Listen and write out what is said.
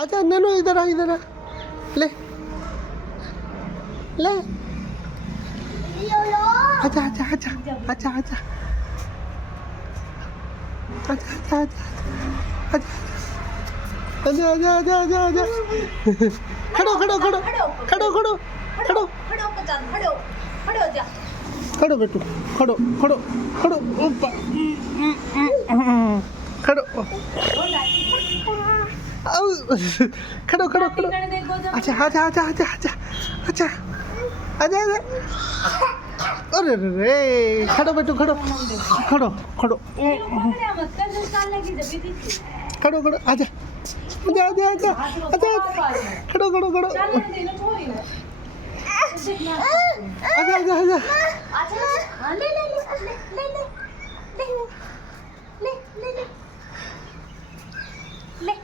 आजा नैनो इधर आ ले ले आजा आजा आजा आजा आजा आजा आजा आजा आजा आजा आजा आजा खड़ो खड़ो खड़ो खड़ो खड़ो खड़ो खड़ो बेटू खड़ो खड़ो खड़ो ऊपर खड़ो खड़ो खड़ो खड़ो अच्छा आजा आजा आजा आजा अच्छा आजा आजा अरे रे खड़ो बेटू खड़ो खड़ो खड़ो खड़ो खड़ो आजा आजा आजा आजा आजा खड़ो खड़ो खड़ो आजा आजा आजा ले